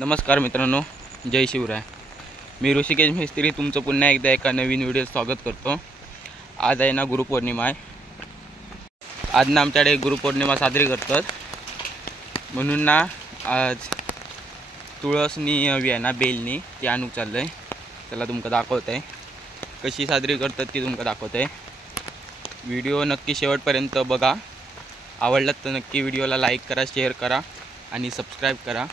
नमस्कार मित्रांनो, जय शिवराय. मी ऋषिकेश मिस्त्री तुमचं पुन्हा एकदा एका नवीन व्हिडिओ स्वागत करतो. आज आहे ना गुरुपौर्णिमा आहे. आज ना आमच्याकडे गुरुपौर्णिमा साजरी करतात, म्हणून ना आज तुळसनी हवी आहे ना बेलनी ती आणूक चाललं आहे. त्याला तुमका दाखवत आहे कशी साजरी करतात ती तुमका दाखवत आहे. व्हिडिओ नक्की शेवटपर्यंत बघा. आवडलात तर नक्की व्हिडिओला लाईक करा, शेअर करा आणि सबस्क्राईब करा.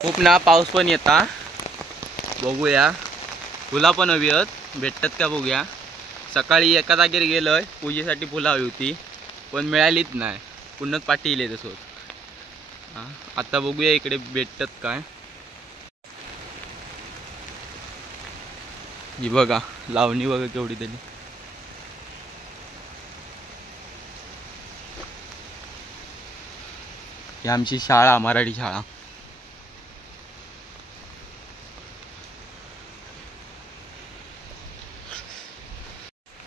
खूप ना पाऊस पण येता, बघूया फुला पण हवी आहेत, भेटतात का बघूया. सकाळी एका जागेवर गेलोय पूजेसाठी फुलं हवी होती पण मिळालीच नाही, पुन्हा पाठी इले तसोच. आता बघूया इकडे भेटतात काय. ही बघा लावणी बघा केवढी तरी. ही आमची शाळा, मराठी शाळा.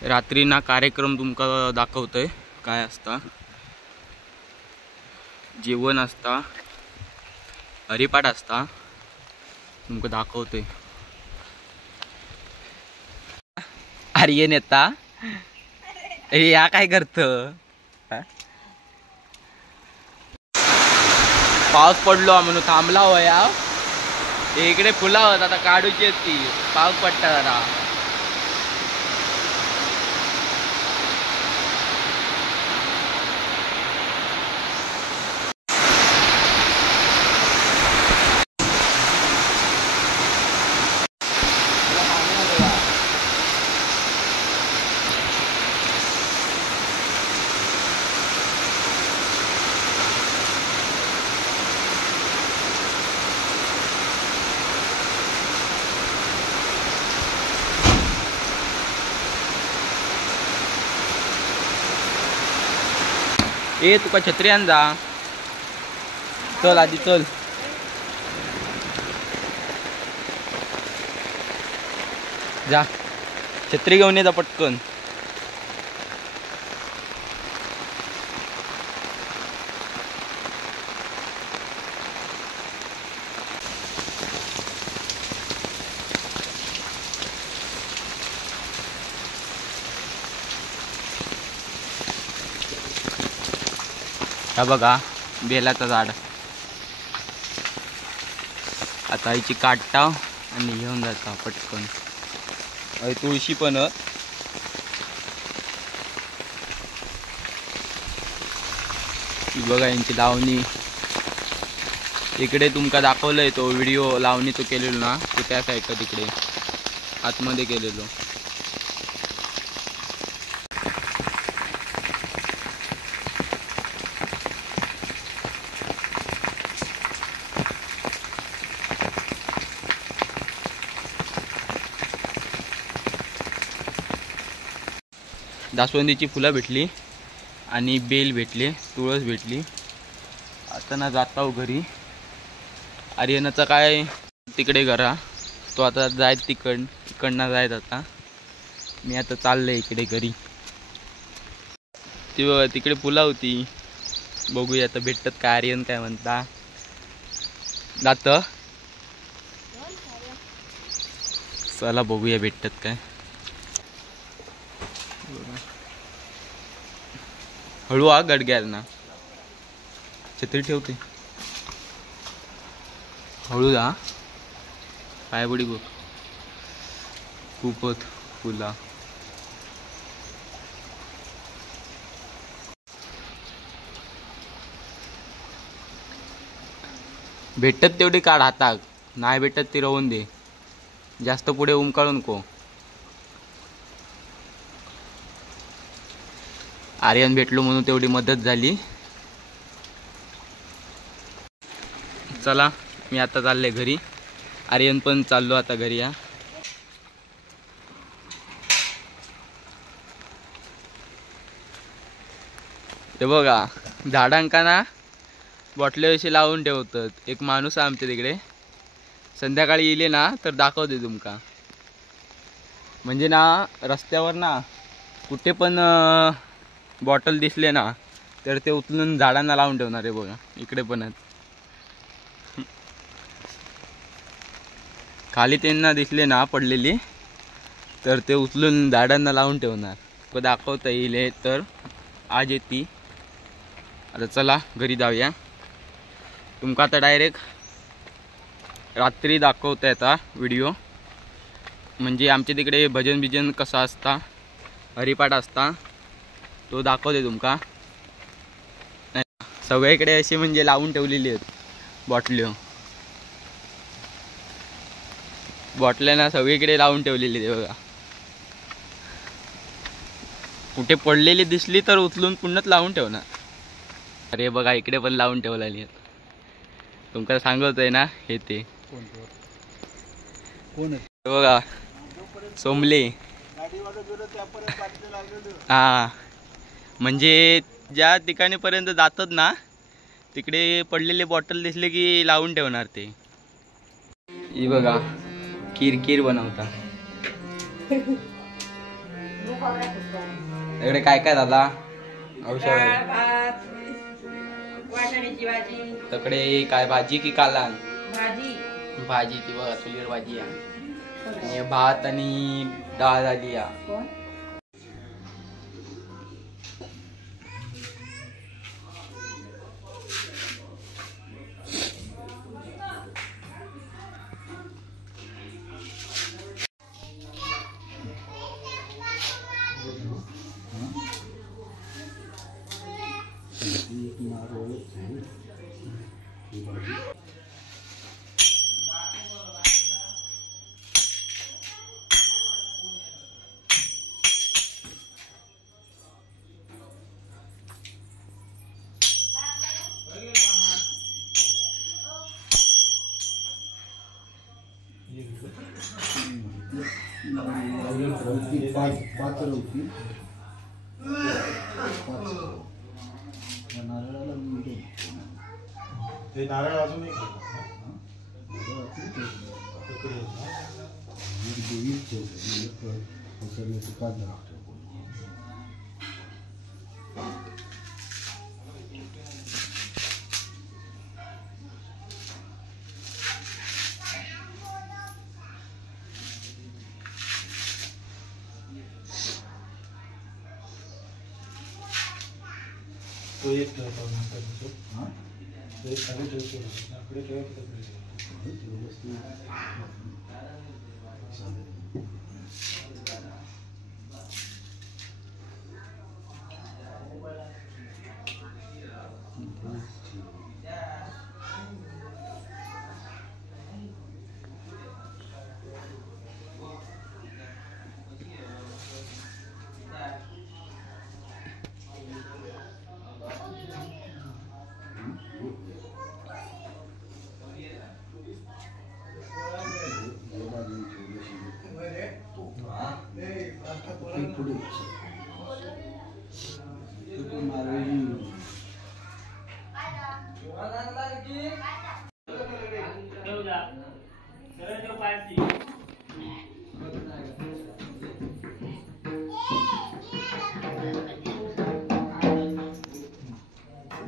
रात्री ना कार्यक्रम तुमका दाखवतोय काय असता. जेवण असता, हरिपाठ असता, तुमका दाखवतोय. आर्यन येता. या काय करत. पाऊस पडलो म्हणून थांबला हो. या इकडे फुला होत आता काढूची आहेत ती, पाऊस पडता जरा. ए तुका छत्री आण जा. चल आधी चल. जा छत्री घेऊन ये जा पटकन. हा बघा बेलाचं झाड. आता हिची काढताव आणि घेऊन जाता पटकन. तुळशी पण बघा यांची लावणी. इकडे तुमका दाखवलंय तो व्हिडिओ लावणी तो केलेलो ना, तो त्या साईडला तिकडे आतमध्ये केलेलो. जास्वंदीची फुलं भेटली आणि बेल भेटले, तुळस भेटली. आता ना जाता हो घरी. आर्यनाचा काय तिकडे घरा, तो आता जायत तिकडनं जायत. आता मी आता चाललंय इकडे घरी. ती तिकडे फुलं होती, बघूया आता भेटतात काय. आर्यन काय म्हणता जात. चला बघूया भेटतात काय. हळू आ गडग्याल ना, छत्री ठेवते. हळू जा. पाय बुडी बघ खूपच फुला. भेटत तेवढी काढ हाताक, नाही भेटत ती राहून दे. जास्त पुढे उमकाळू नको. आर्यन भेटलो म्हणून तेवढी मदत झाली. चला मी आता चालले घरी. आर्यन पण चाललो आता घरी. या ते बघा झाडांका ना बॉटले अशी लावून ठेवतात. एक माणूस आहे आमच्या तिकडे, संध्याकाळी येले ना तर दाखवते तुमका. म्हणजे ना रस्त्यावर ना कुठे पण बॉटल दिसले ना तर ते उचलून झाडांना लावून ठेवणार आहे. बघा इकडे पण आहेत. खाली त्यांना दिसले ना पडलेली तर ते उचलून झाडांना लावून ठेवणार. दाखवता येईल तर आज येते. आता चला घरी जाऊया. तुमका आता डायरेक्ट रात्री दाखवता येता व्हिडिओ. म्हणजे आमच्या तिकडे भजन बिजन कसा असता, हरिपाठ असता तो दाखवते तुमका. सगळीकडे असे म्हणजे लावून ठेवलेली आहेत बॉटल्या ना सगळीकडे लावून ठेवलेली आहे बघा. कुठे पडलेली दिसली तर उचलून पुन्हा लावून ठेवणार. अरे बघा इकडे पण लावून ठेवलेली आहेत. तुमका सांगतोय ना हे ते कोण बघा सोमले. हा म्हणजे ज्या ठिकाणी पर्यंत जातात ना तिकडे पडलेले बॉटल दिसले की लावून ठेवणार ते. ही बघा खीर बनवता. इकडे काय काय झाला औषध तकडे काय भाजी की कालान भाजी ती बघा चुलीवर भाजी आणि भात आणि डाळ झाली. ते नारळ अजून एक तो एक खाली ठेवतो आपले ठेवायचं.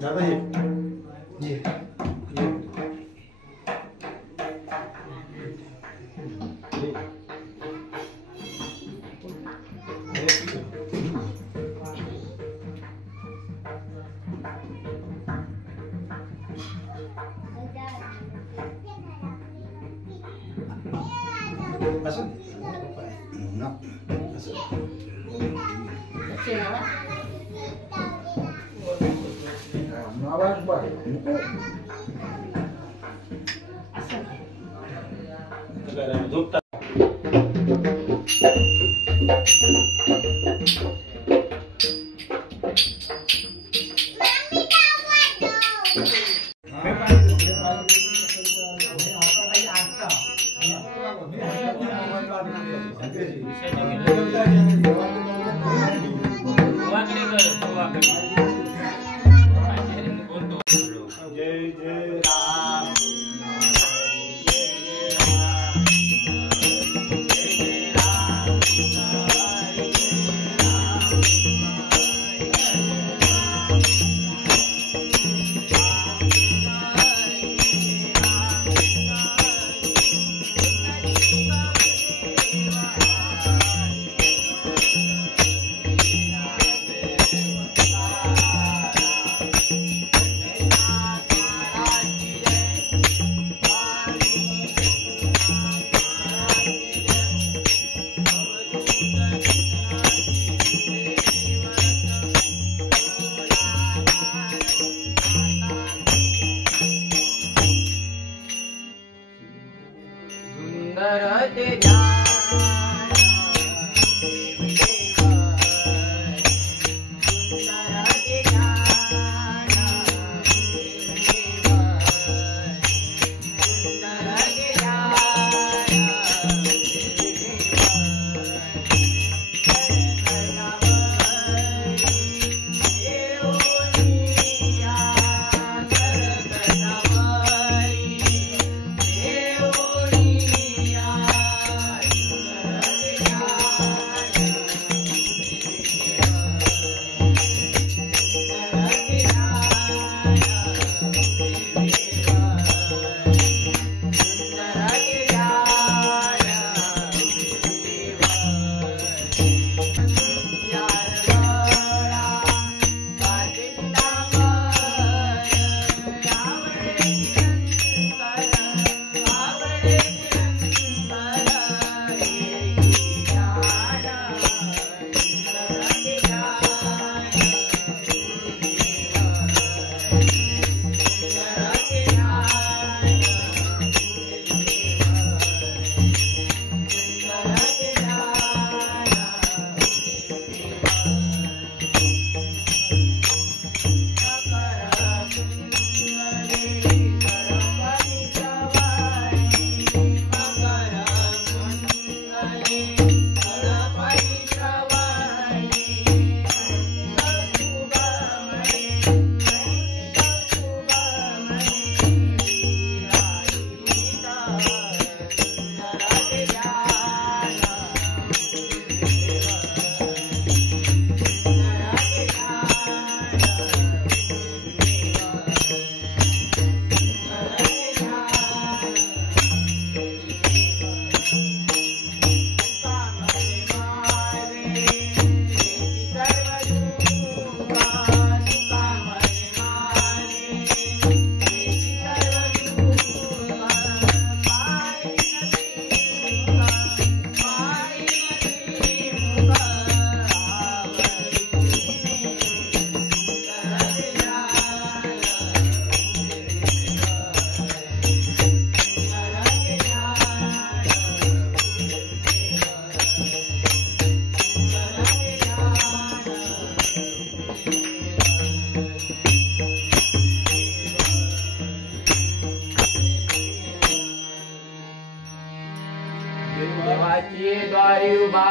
दादा ये असं जय जय राम. देवाची द्वारी उभा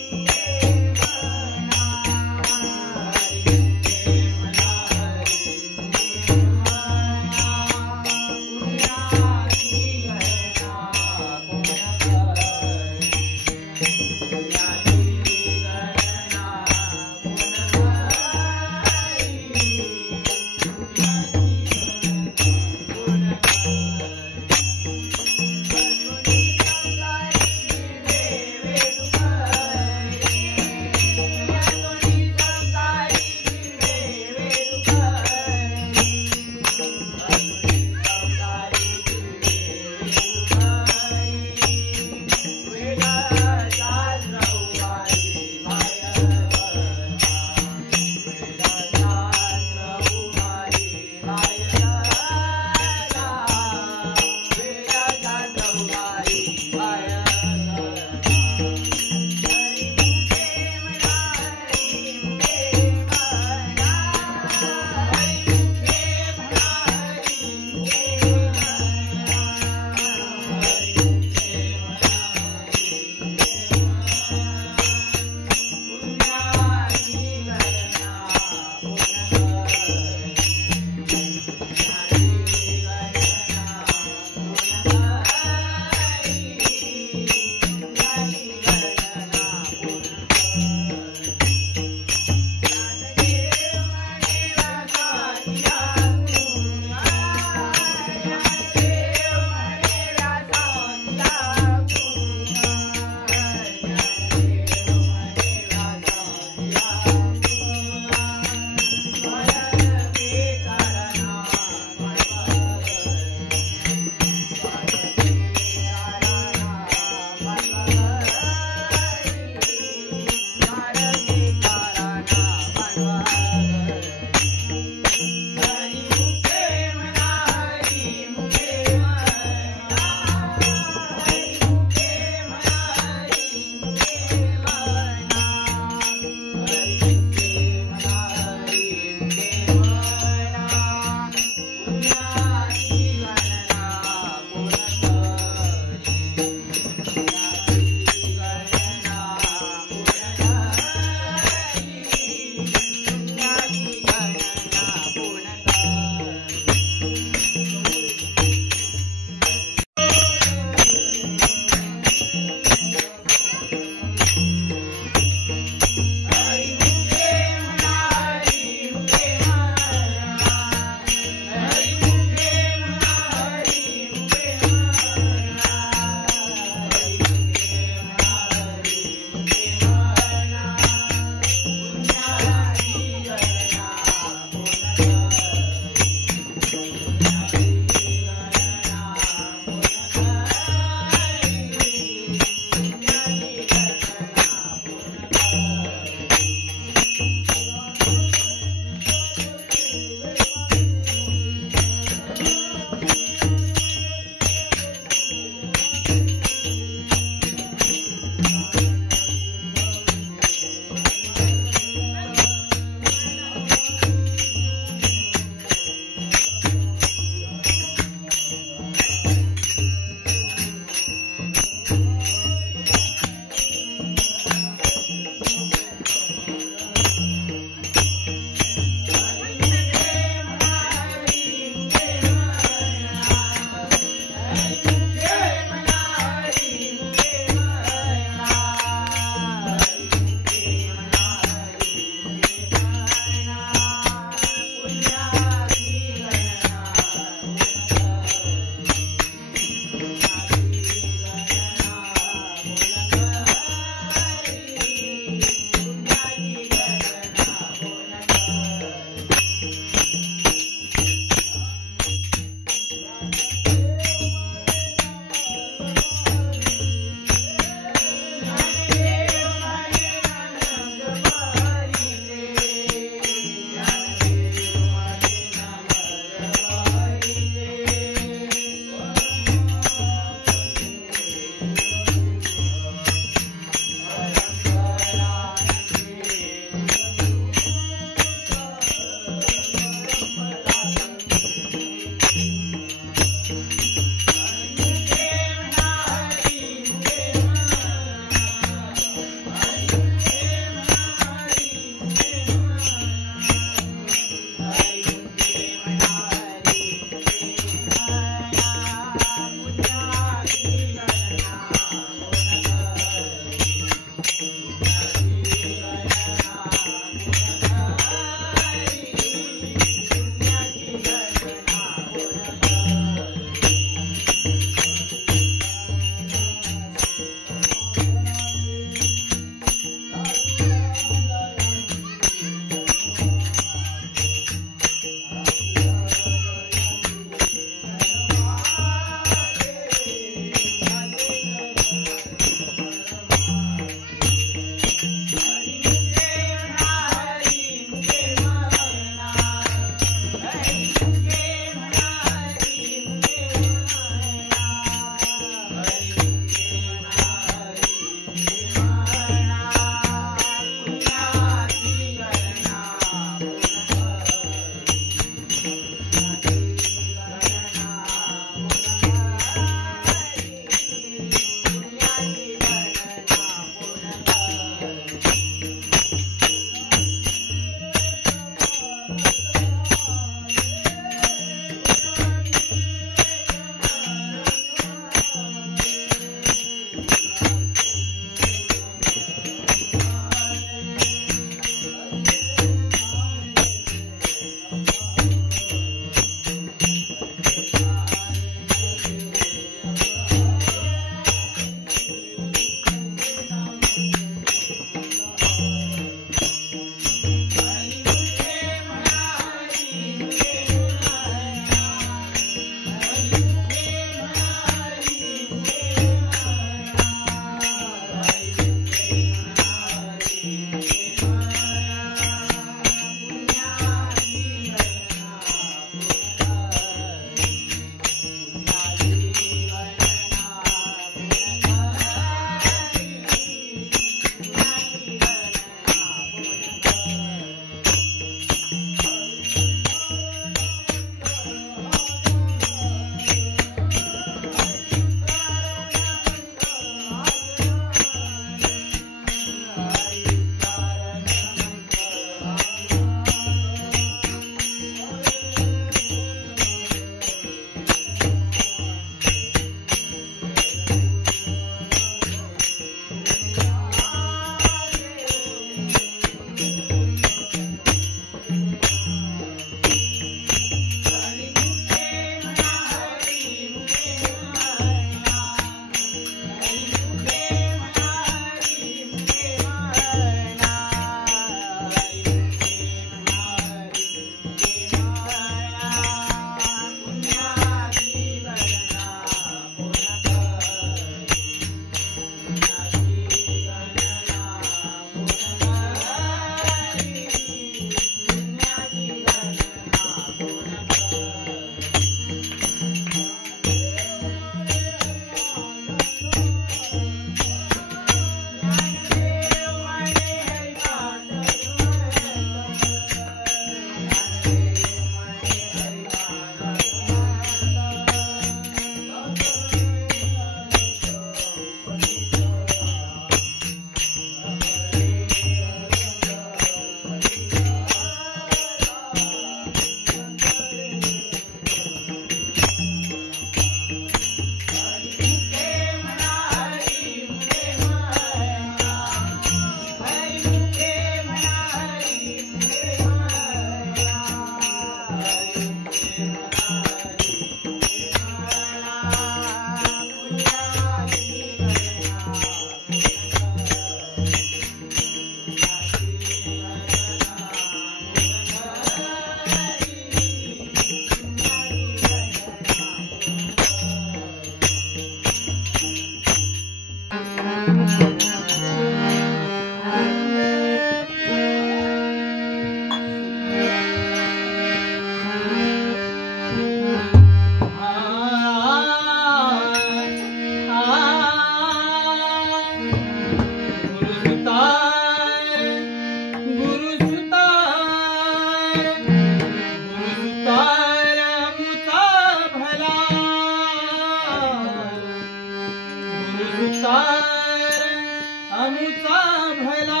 आमचा भला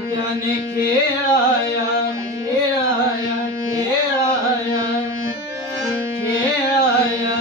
त्याने खेळाया खेळाया खेळाया खेळाया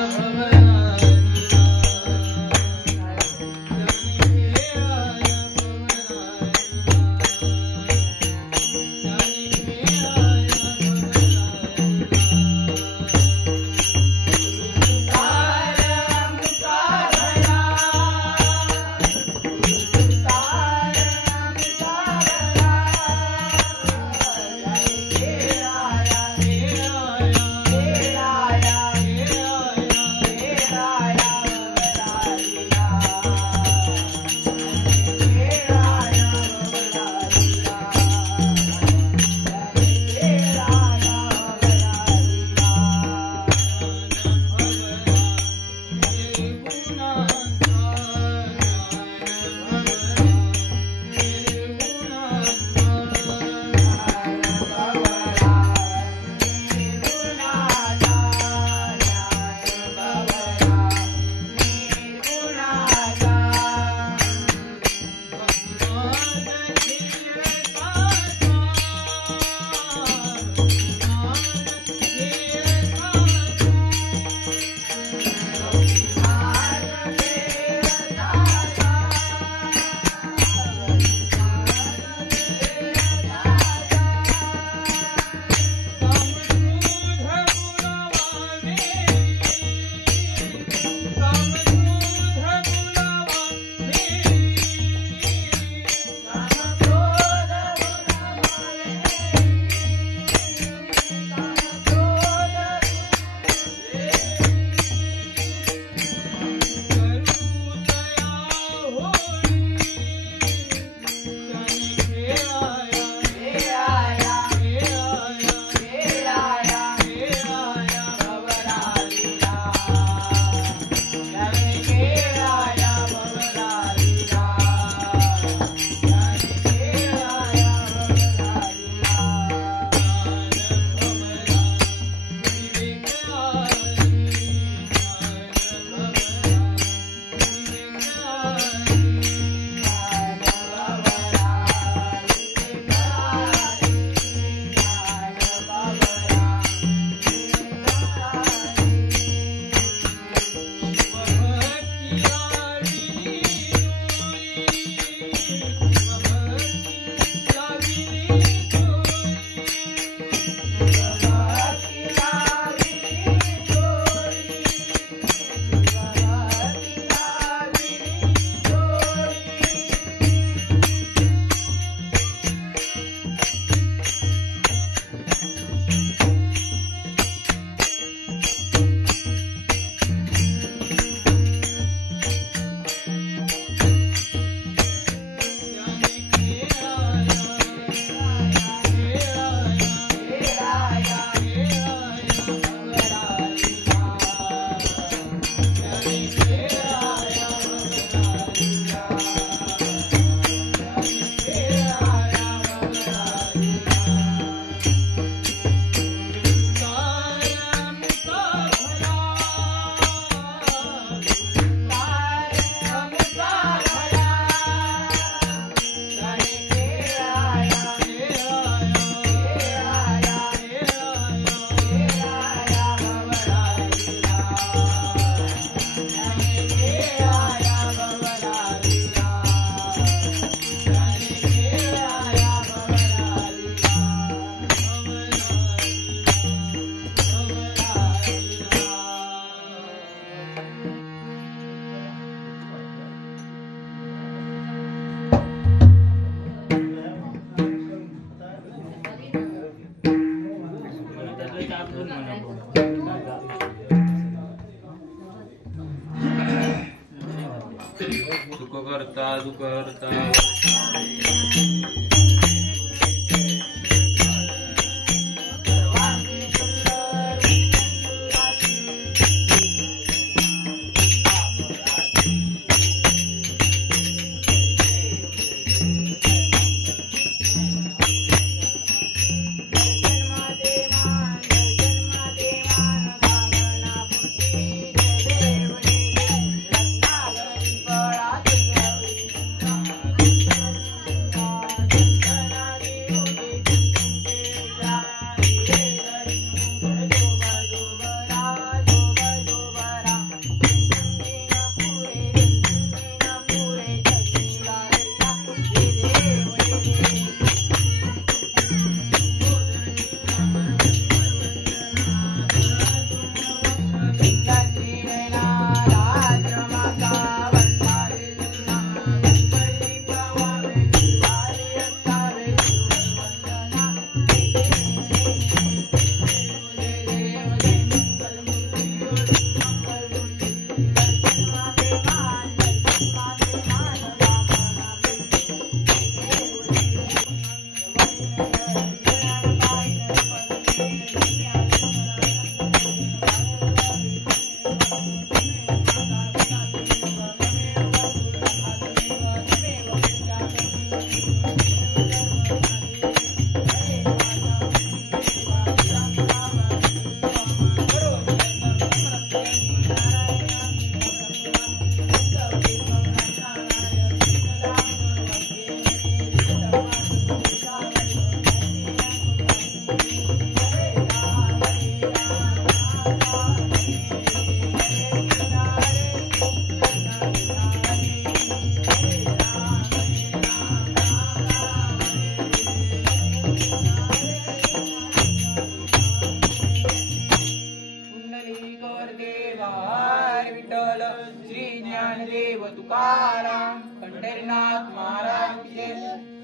दुखहर्ता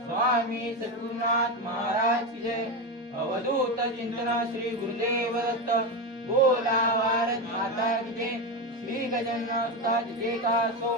स्वामी सद्गुरुनाथ महाराज की जय। अवधूत चिंतना श्री गुरुदेव दत्त। बोला भारत माता की जय। श्री गजानन जय का सो।